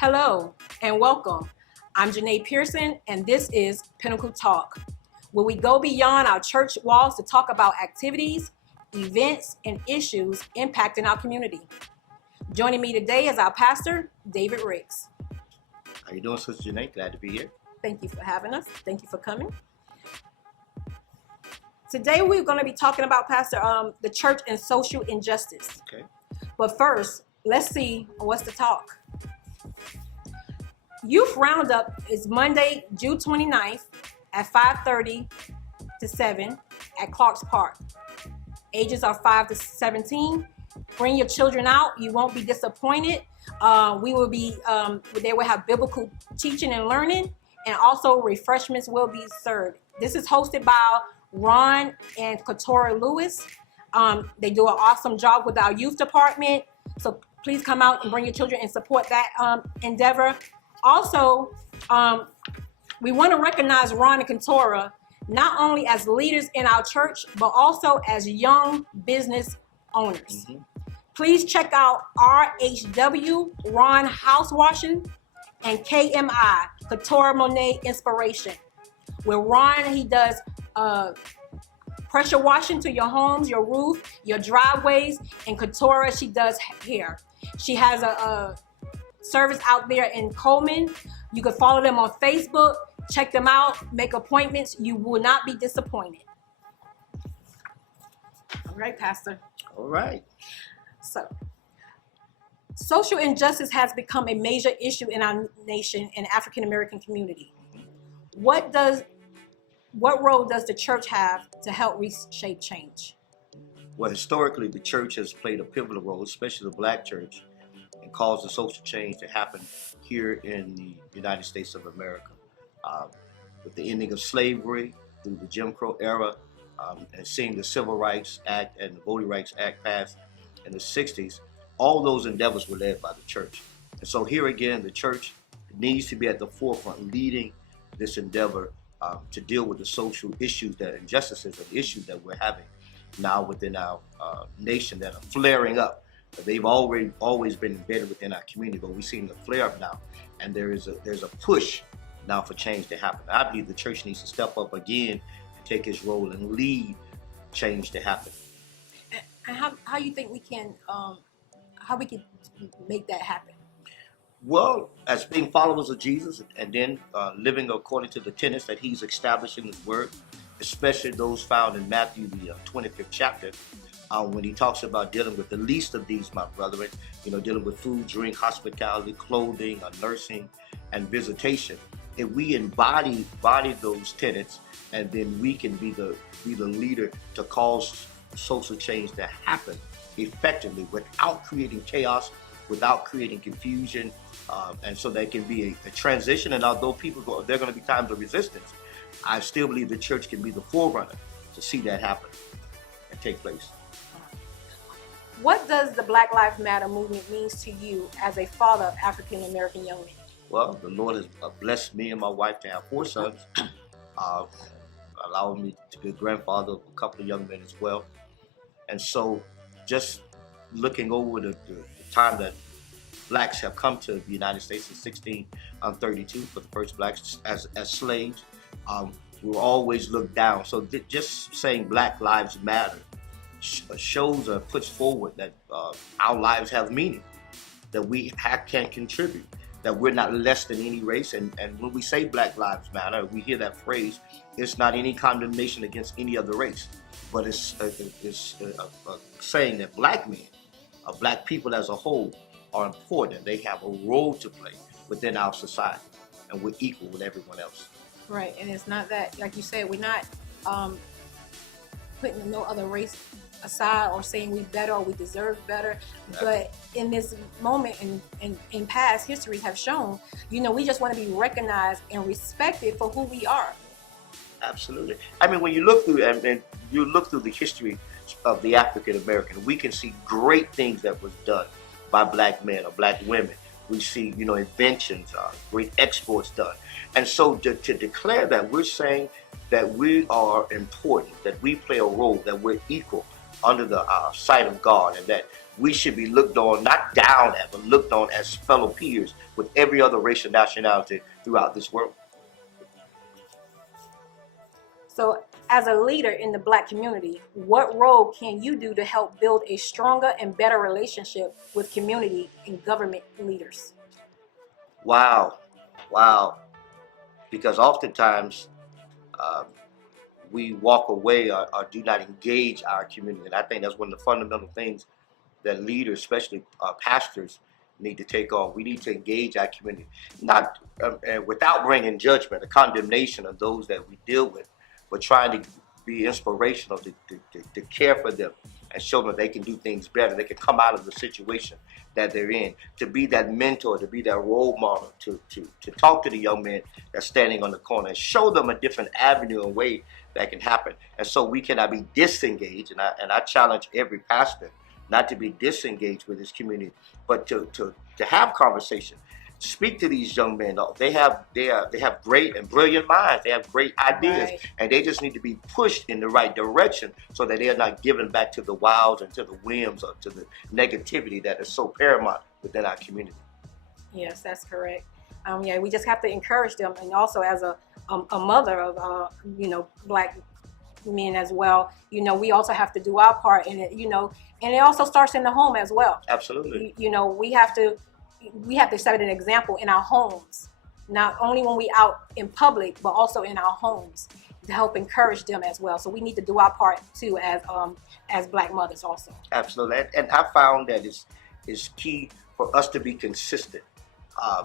Hello and welcome. I'm Janae Pearson, and this is Pinnacle Talk, where we go beyond our church walls to talk about activities, events, and issues impacting our community. Joining me today is our pastor, David Riggs. How you doing, Sister Janae? Glad to be here. Thank you for having us. Thank you for coming. Today we're going to be talking about, Pastor, the church and social injustice. Okay. But first, let's see what's the talk. Youth Roundup is Monday, June 29th at 5:30 to 7 at Clark's Park. Ages are 5 to 17. Bring your children out. You won't be disappointed. We will be, they will have biblical teaching and learning, and also refreshments will be served. This is hosted by Ron and Katora Lewis. They do an awesome job with our youth department. So please come out and bring your children and support that endeavor. Also, we want to recognize Ron and Katora not only as leaders in our church, but also as young business owners. Mm-hmm. Please check out RHW, Ron House Washing, and KMI, Katora Monet Inspiration, where Ron, he does pressure washing to your homes, your roof, your driveways, and Katora, she does hair. She has a service out there in Coleman. You can follow them on Facebook, check them out, make appointments. You will not be disappointed. All right, Pastor. All right. So, social injustice has become a major issue in our nation and African American community. What role does the church have to help reshape change? Well, historically, the church has played a pivotal role, especially the Black church, and caused the social change to happen here in the United States of America. With the ending of slavery, through the Jim Crow era, and seeing the Civil Rights Act and the Voting Rights Act passed in the 60s, all those endeavors were led by the church. And so here again, the church needs to be at the forefront leading this endeavor to deal with the social issues, that injustices and issues that we're having now within our nation that are flaring up. They've always been embedded within our community, but we see them flare up now, and there's a push now for change to happen. I believe the church needs to step up again and take its role and lead change to happen. And how you think we can make that happen? Well, as being followers of Jesus, and then living according to the tenets that he's established in his word, especially those found in Matthew, the 25th chapter, when he talks about dealing with the least of these, my brethren, dealing with food, drink, hospitality, clothing, nursing, and visitation. If we embody those tenets, and then we can be the leader to cause social change to happen effectively without creating chaos, without creating confusion, and so there can be a transition. And although there are going to be times of resistance, I still believe the church can be the forerunner to see that happen and take place. What does the Black Lives Matter movement mean to you as a father of African American young men? Well, the Lord has blessed me and my wife to have 4 sons, allowing me to be a grandfather of a couple of young men as well. And so just looking over the time that blacks have come to the United States in 1632 for the first blacks as slaves, we were always looked down. So just saying Black Lives Matter shows or puts forward that our lives have meaning, that we can contribute, that we're not less than any race. And when we say Black Lives Matter, we hear that phrase, it's not any condemnation against any other race, but it's saying that black men, black people as a whole, are important. They have a role to play within our society, and we're equal with everyone else. Right, and it's not that, like you said, we're not putting no other race aside or saying we better or we deserve better. But in this moment and in past histories have shown, we just want to be recognized and respected for who we are. Absolutely. I mean, when you look through and you look through the history of the African American, we can see great things that was done by black men or black women. We see, inventions, great exports done. And so to declare that, we're saying that we are important, that we play a role, that we're equal under the sight of God, and that we should be looked on, not down at, but looked on as fellow peers with every other race and nationality throughout this world. So, as a leader in the Black community, what role can you do to help build a stronger and better relationship with community and government leaders? Wow. Because oftentimes we walk away or do not engage our community. And I think that's one of the fundamental things that leaders, especially pastors, need to take on. We need to engage our community, not without bringing judgment or condemnation of those that we deal with, but trying to be inspirational to care for them and show them they can do things better. They can come out of the situation that they're in, to be that mentor, to be that role model, to talk to the young men that's standing on the corner and show them a different avenue and way that can happen. And so we cannot be disengaged, and I challenge every pastor not to be disengaged with his community, but to have conversation. Speak to these young men. They have great and brilliant minds. They have great ideas, Right. and they just need to be pushed in the right direction so that they are not given back to the wilds and to the whims or to the negativity that is so paramount within our community. Yes, that's correct. Yeah, we just have to encourage them, and also as a mother of Black men as well. We also have to do our part in it. And it also starts in the home as well. Absolutely. We have to set an example in our homes, not only when we out in public, but also in our homes to help encourage them as well. So we need to do our part too as Black mothers also. Absolutely. And I found that it's key for us to be consistent.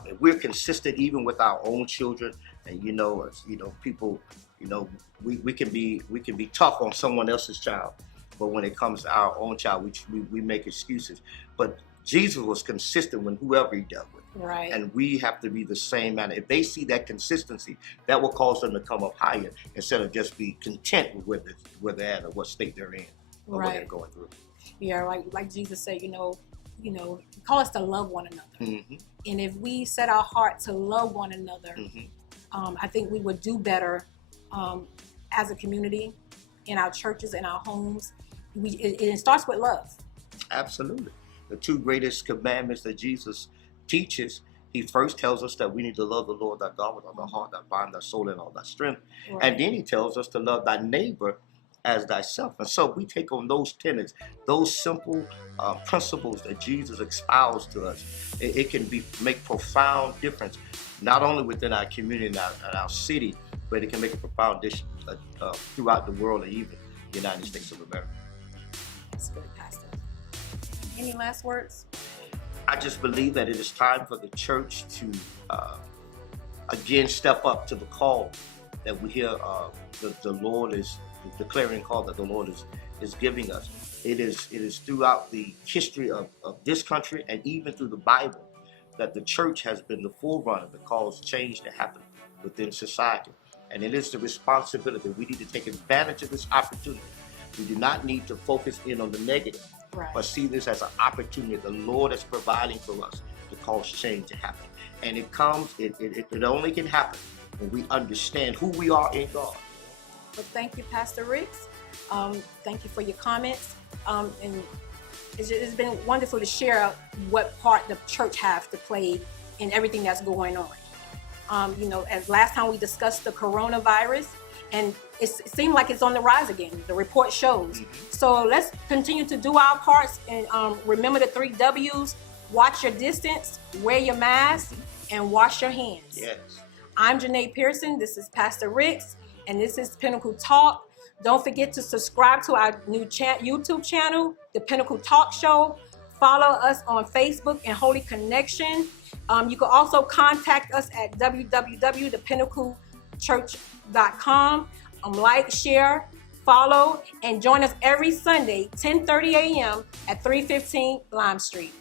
If we're consistent even with our own children, and people, we can be tough on someone else's child, but when it comes to our own child, we make excuses. But Jesus was consistent with whoever he dealt with. Right. And we have to be the same manner. If they see that consistency, that will cause them to come up higher instead of just be content with where they're at or what state they're in or what they're going through. Yeah, like Jesus said, call us to love one another. Mm-hmm. And if we set our heart to love one another, I think we would do better as a community, in our churches, in our homes. It starts with love. Absolutely. The two greatest commandments that Jesus teaches, he first tells us that we need to love the Lord thy God with all thy heart, thy mind, thy soul, and all thy strength. Right. And then he tells us to love thy neighbor as thyself. And so we take on those tenets, those simple principles that Jesus espoused to us. It can make profound difference, not only within our community and our city, but it can make a profound difference throughout the world and even the United States of America. That's good, Pastor. Any last words? I just believe that it is time for the church to again step up to the call that we hear the Lord is the declaring call that the Lord is giving us. It is throughout the history of this country and even through the Bible that the church has been the forerunner that caused change to happen within society. And it is the responsibility. We need to take advantage of this opportunity. We do not need to focus in on the negative, but see this as an opportunity the Lord is providing for us to cause change to happen. And it only can happen when we understand who we are in God. Well, thank you, Pastor Ricks. Thank you for your comments. And it's been wonderful to share what part the church has to play in everything that's going on. As last time we discussed the coronavirus, and it seemed like it's on the rise again. The report shows. So let's continue to do our parts and remember the 3 W's. Watch your distance, wear your mask, and wash your hands. Yes. I'm Janae Pearson. This is Pastor Ricks, and this is Pinnacle Talk. Don't forget to subscribe to our new YouTube channel, The Pinnacle Talk Show. Follow us on Facebook and Holy Connection. You can also contact us at www.thepinnaclechurch.com. Like, share, follow, and join us every Sunday, 10:30 a.m. at 315 Lime Street.